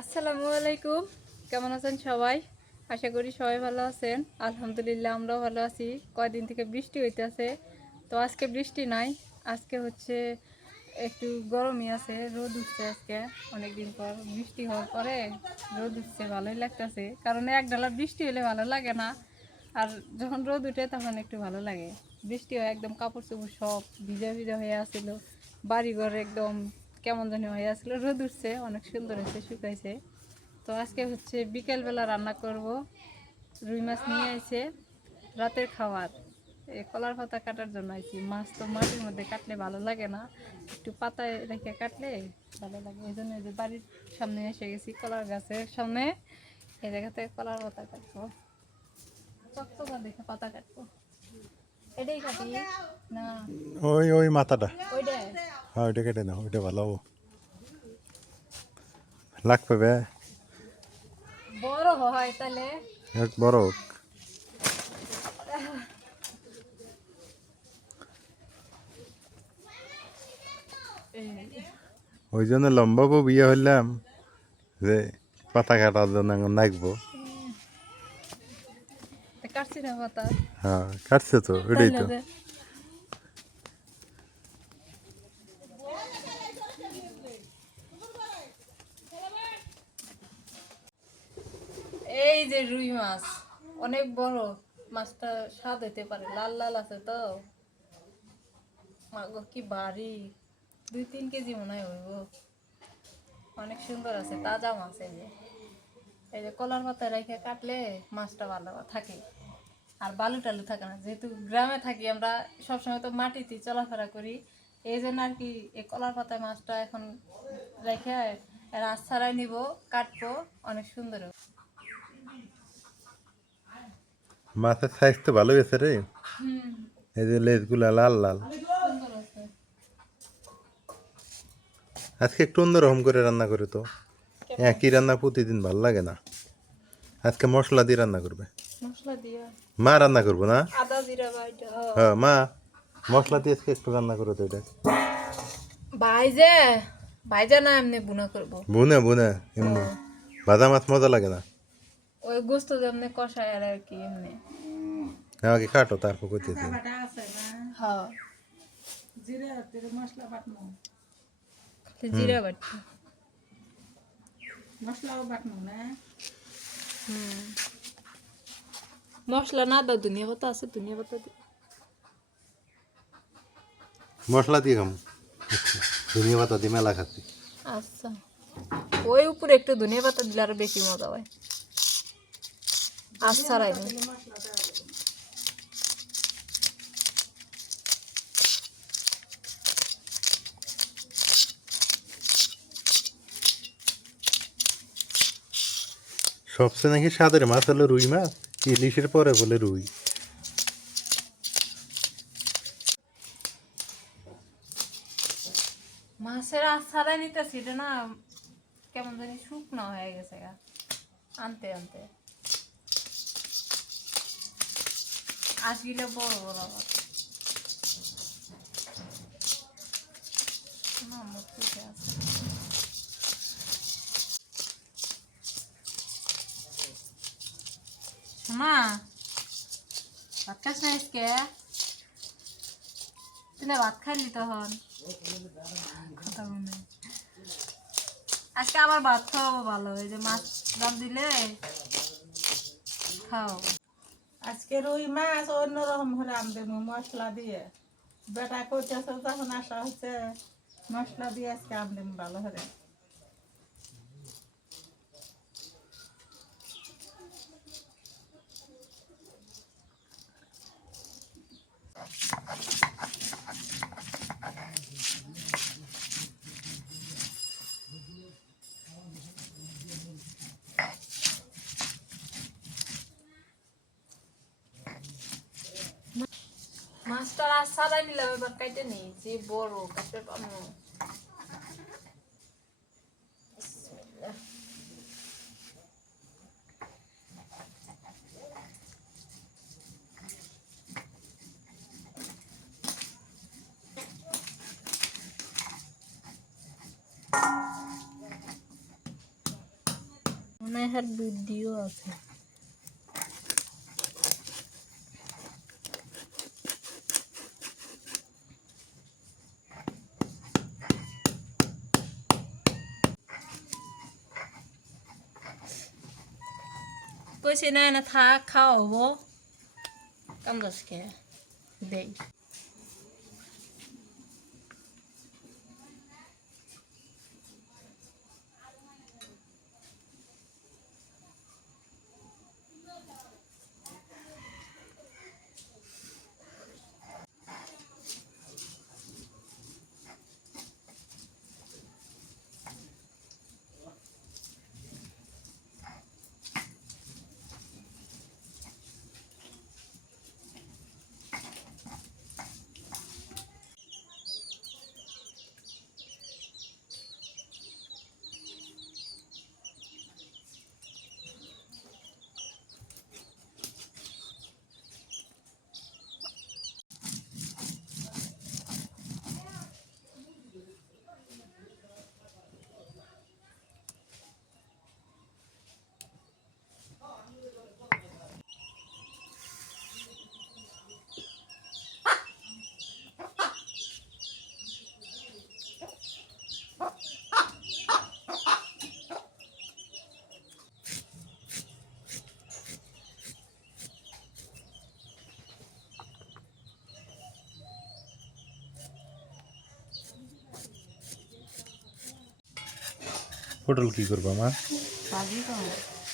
আসসালামু আলাইকুম। কেমন আছেন সবাই? আশা করি সবাই ভালো আছেন। আলহামদুলিল্লাহ, আমরাও ভালো আছি। কয়দিন থেকে বৃষ্টি হইতেছে। তো আজকে বৃষ্টি নাই। আজকে হচ্ছে একটু গরমই আছে। রোদ উঠছে আজকে। অনেকদিন পর বৃষ্টি হওয়ার পরে রোদ উঠছে, ভালোই লাগতেছে। কারণ এক ডালা বৃষ্টি হলে ভালো লাগে না। আর যখন রোদ উঠে তখন একটু ভালো লাগে। বৃষ্টি হয়, একদম কাপড় চোপড় সব ভিজা ভিজা হয়ে আসছিল বাড়িঘর একদম কেমন জানি হয়ে আসছিল রোদ উঠছে, অনেক সুন্দর হয়েছে, শুকাইছে। তো আজকে হচ্ছে বিকেলবেলা রান্না করব। রুই মাছ নিয়ে আইছে, রাতের খাবার। এই কলার পাতা কাটার জন্য আইছি। মাছ তো মাটির মধ্যে কাটলে ভালো লাগে না। একটু পাতায় রেখে কাটলে ভালো লাগে। এই জন্য যে বাড়ির সামনে এসে গেছি কলার গাছের সামনে। এই জায়গাতে কলার পাতা কাটবো। চকচকা দেখে পাতা কাটবো। এটাই কাটি না। ওই ওই মাথাটা। ওইটা। হ্যাঁ ওইটা কেটে নাও ওইটা ভালো হব। লাগবে বে। বড় হয় তাহলে। এক বড় হোক। ওই জন্য লম্বা বিয়ে হইলাম যে পাতা কাটার জন্য এখন হ্যাঁ কাটছে তো ওইটাই তো। এই যে রুই মাছ অনেক বড়। মাছটা স্বাদ হইতে পারে লাল লাল আছে তো। মাগো কি বাড়ি। দুই তিন কেজি মনে হয় হইব। অনেক সুন্দর আছে তাজা মাছ এই যে। এই যে কলার পাতা রেখে কাটলে মাছটা ভালো থাকে। আর বালু টালু থাকে না। যেহেতু গ্রামে থাকি আমরা সবসময় তো মাটিতে চলাফেরা করি। এই জন্য আর কি এই কলার পাতায় মাছটা এখন রেখে রাত ছাড়াই নিব কাটবো অনেক সুন্দর মাছের সাইজ তো ভালো হয়েছে রে। এই যে লেজগুলা লাল লাল। আজকে একটু অন্যরকম করে রান্না করে তো। একই রান্না প্রতিদিন ভালো লাগে না। আজকে মশলা দিয়ে রান্না করবে। মা রান্না করব না? আদা জিরা বাইটা হ্যাঁ মা মশলা দিয়ে একটু রান্না করো তো এটা। ভাইজে ভাইজা না এমনি বুনা করব। বুনে বুনে এমনি। ভাজা মাছ মজা লাগে না? ওই গোস্ত যেমনি কষায় আর কি এমনি। আমাকে কাটো তারপর করতেছি হ্যাঁ জিরা বাটি হুম। মশলা না দাও ধনিয়া পাতা আছে ধনিয়া পাতা। মশলা দিয়ে খাম। ধনিয়া পাতা দিয়ে মেলা খাচ্ছি। আচ্ছা। ওই উপরে একটু ধনিয়া পাতা দিলে আরও বেশি মজা হয়। আচ্ছা রাই সবচেয়ে নাকি সাদের মাছ হলো রুই মাছ। ইলিশের পরে বলে রুই। মাছের আচারাই নিতেছি না কেমন জানি শুকনো হয়ে গেছে গা আনতে আনতে। আজগুলো বড় বড় না, মুখ আছে। শোনা ভাত খাস না আজকে? না ভাত খাইলি তখন? আজকে আবার ভাত খাওয়াবো ভালো, এই যে মাছ রান দিলে খাও আজকে রুই মাছ, অন্যরকম করে আনদেবো মশলা দিয়ে। বেটা করতেছে তখন আসা হচ্ছে মশলা দিয়ে আজকে আনদেবো ভালো করে। মাছটা আর সাদাই নিলাম এবার কাইটে নেই। যে বড় কাটতে পারব নেহার বুদ্ধিও আছে। কইছি না না থাক খাওয়াবো কামদাসকে দেই পটল কি করবা মা?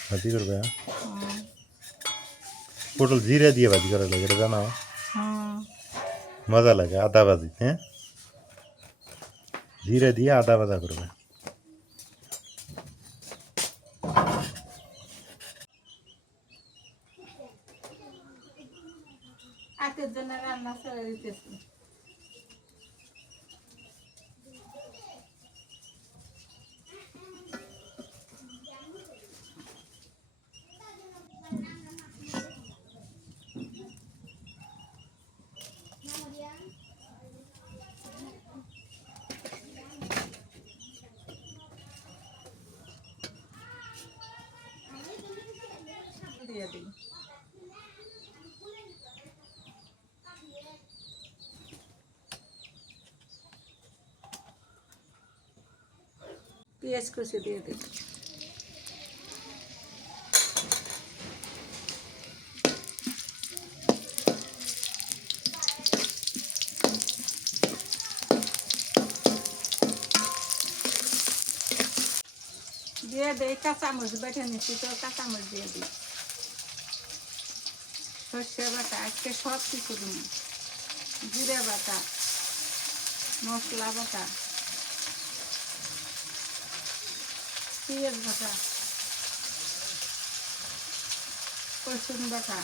ভাজি করবে। পটল জিরা দিয়ে ভাজি করা লাগে এটা জানো? হুম মজা লাগে আদা ভাজি হ্যাঁ? জিরা দিয়ে আদা ভাজা করবে আজকের জন্য রান্না ছেড়ে দিতেছি দিয়ে দিই পেঁয়াজ কুচি দিয়ে দিই দিয়ে দেই কাঁচামরিচ বেটে নিচ্ছি তো কাঁচামরিচ দিয়ে দিই সর্ষে বাটা, আজকে সব কিছু দিন জিরে বাটা, মশলা বাটা, পেঁয়াজ বাটা, রসুন বাটা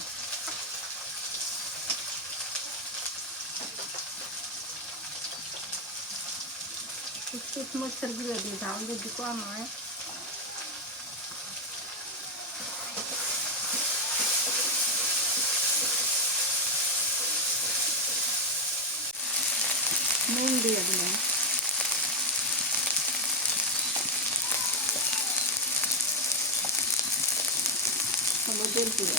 মরিচের গুঁড়ো দিয়ে ঝাল যদি কম হয়। নুন দিয়ে দিলাম। হলুদের গুঁড়ো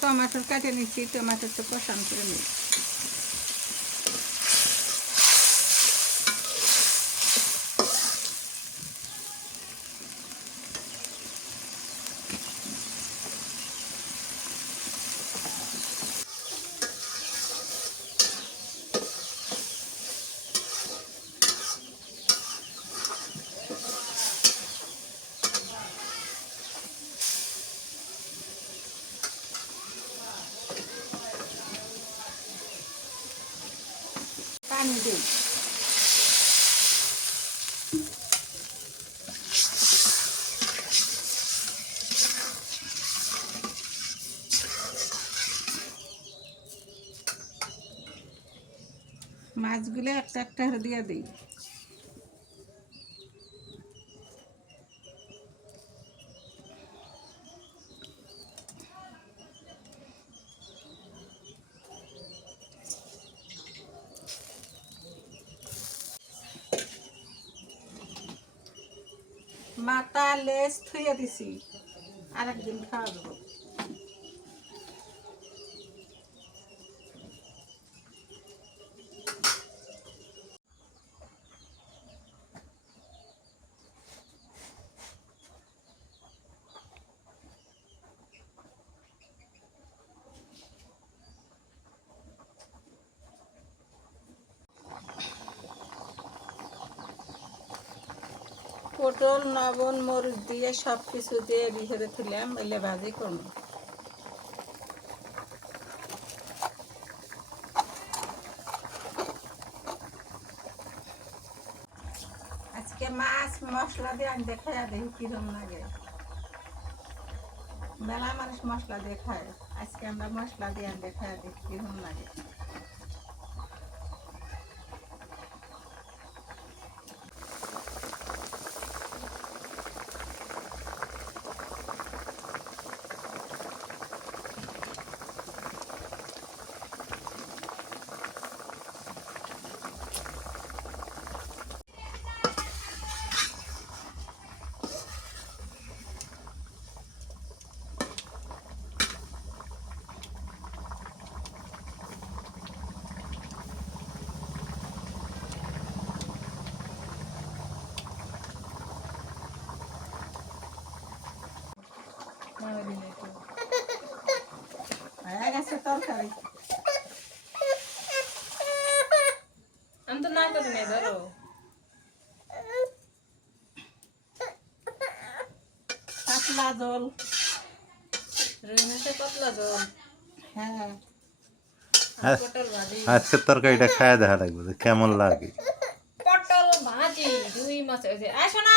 টমাটোর কাটে নিচ্ছি টমাটোরটা পছন্দ করে নিই মাছগুলো একটা একটা দিয়ে দিই। মাথা লেজ থুয়ে দিছি। আরেকদিন খাওয়া দেবো। পটল, লবণ, মরিচ দিয়ে সব কিছু দিয়ে ভিতরে তুলাম এলে ভাজি করব। আজকে মাছ, মশলা দিয়ে আমি দেখাই দেখি কিরম লাগে। মেলা মানুষ মশলা দিয়ে খায়। আজকে আমরা মশলা দিয়ে দেখাই দেখি কিরম লাগে হয়ে গেছে তরকারি আমি তো না করি নাই ধরো পাতলা জল। রুই মাছের পাতলা জল। হ্যাঁ। আর আজকের তরকারিটা খায়া দেখা লাগবে কেমন লাগে। পটল ভাজি রুই মাছ আসো না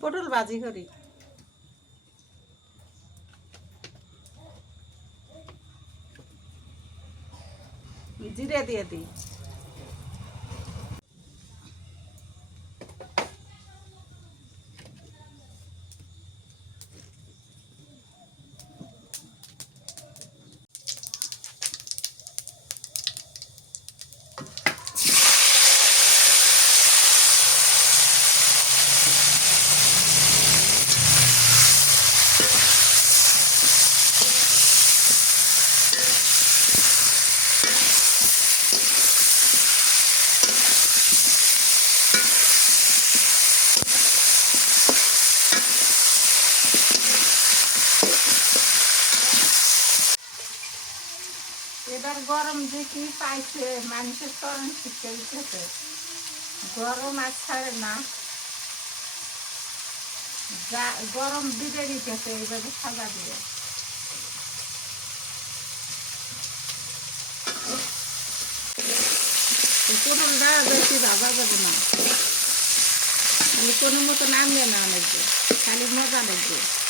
পটল ভাজি করি। জিরে দিয়ে এবার গরম যে কি পাইছে, মানুষের তরণ শিখতে দিতেছে। গরম আর ছাড়ে না। গরম দিতে দিতেছে এইভাবে সাজা দিয়ে পটলটা বেশি ভাজা যাবে না। কোনো মতো নামবে না লাগবে খালি মজা লাগবে।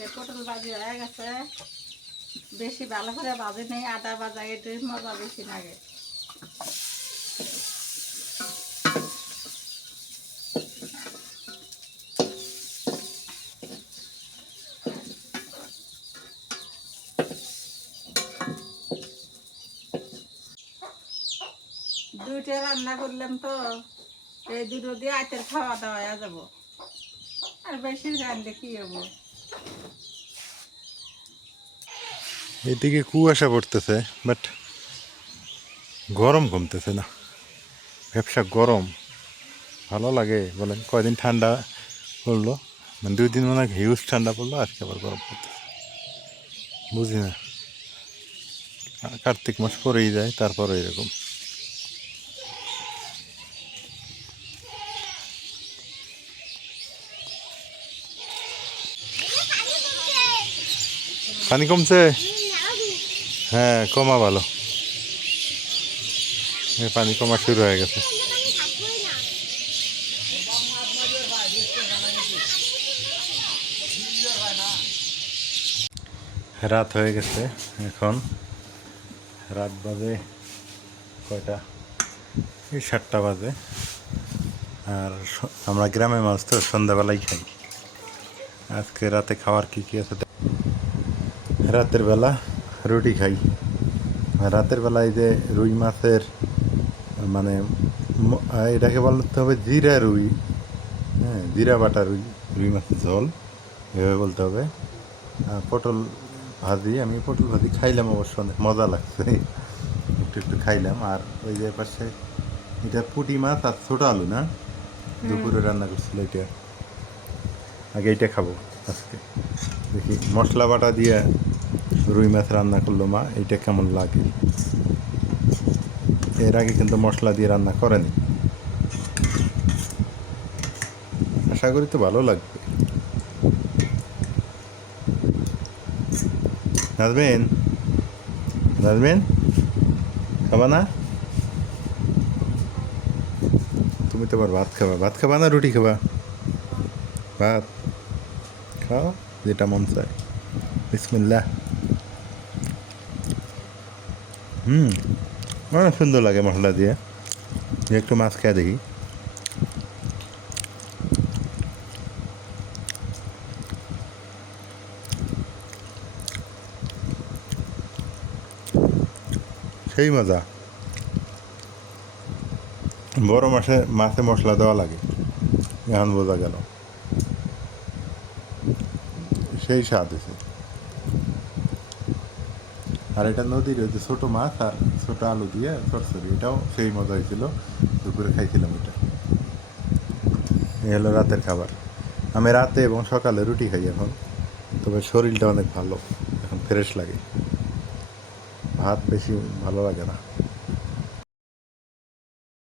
যে পটল ভাজি হয়ে গেছে। বেশি ভালো করে ভাজি নেই, আদা ভাজা এটাই মজা বেশি লাগে। দুইটা রান্না করলাম তো, এই দুটো দিয়ে আইতের খাওয়া দাওয়া যাব। আর বেশি রান্না কি হব? এদিকে কুয়াশা পড়তেছে বাট গরম কমতেছে না। ব্যবসা গরম। ভালো লাগে বলেন, কয়দিন ঠান্ডা পড়ল? মানে দুই দিন মনে হয় হিউজ ঠান্ডা পড়ল, আজকে আবার গরম পড়তেছে। বুঝি না। কার্তিক মাস পরেই যায় তারপরে এরকম। পানি কমছে? হ্যাঁ কমা ভালো। পানি কমা শুরু হয়ে গেছে। রাত হয়ে গেছে এখন। রাত বাজে কয়টা? এই সাতটা বাজে। আর আমরা গ্রামে মাছ তো সন্ধ্যাবেলাই খাই। আজকে রাতে খাওয়ার কী কী আছে? রাতের বেলা রুটি খাই। আর রাতের বেলা এই যে রুই মাছের মানে এটাকে বলতে হবে জিরা রুই। হ্যাঁ জিরা বাটা রুই রুই মাছের ঝোল এভাবে বলতে হবে। আর পটল ভাজি আমি পটল ভাজি খাইলাম অবশ্য অনেক মজা লাগছে। একটু একটু খাইলাম। আর ওই যে পাশে এটা পুঁটি মাছ আর ছোট আলু না? দুপুরে রান্না করছিল এটা। আগে এটা খাব আজকে। দেখি মশলা বাটা দিয়ে রুই মাছ রান্না করল মা এটা কেমন লাগে? এর আগে কিন্তু মশলা দিয়ে রান্না করেনি। আশা করি তো ভালো লাগবে। নাজবেন নাজবেন খাবা না? তুমি তো আবার ভাত খাবা ভাত খাবা না রুটি খাবা? ভাত খাও, যেটা মন চায়। বিসমিল্লাহ। হুম। অনেক সুন্দর লাগে মশলা দিয়ে। একটু মাছ খেয়ে দেখি। সেই মজা। বড় মাসে মাছে মশলা দেওয়া লাগে। এখন বোঝা গেল। সেই স্বাদ হয়েছে আর এটা নদীর ওই যে ছোটো মাছ আর ছোটো আলু দিয়ে সরসরি। এটাও সেই মজা হয়েছিল, দুপুরে খাইছিলাম এটা। এই হলো রাতের খাবার। আমি রাতে এবং সকালে রুটি খাই এখন, তবে শরীরটা অনেক ভালো, এখন ফ্রেশ লাগে। ভাত বেশি ভালো লাগে না।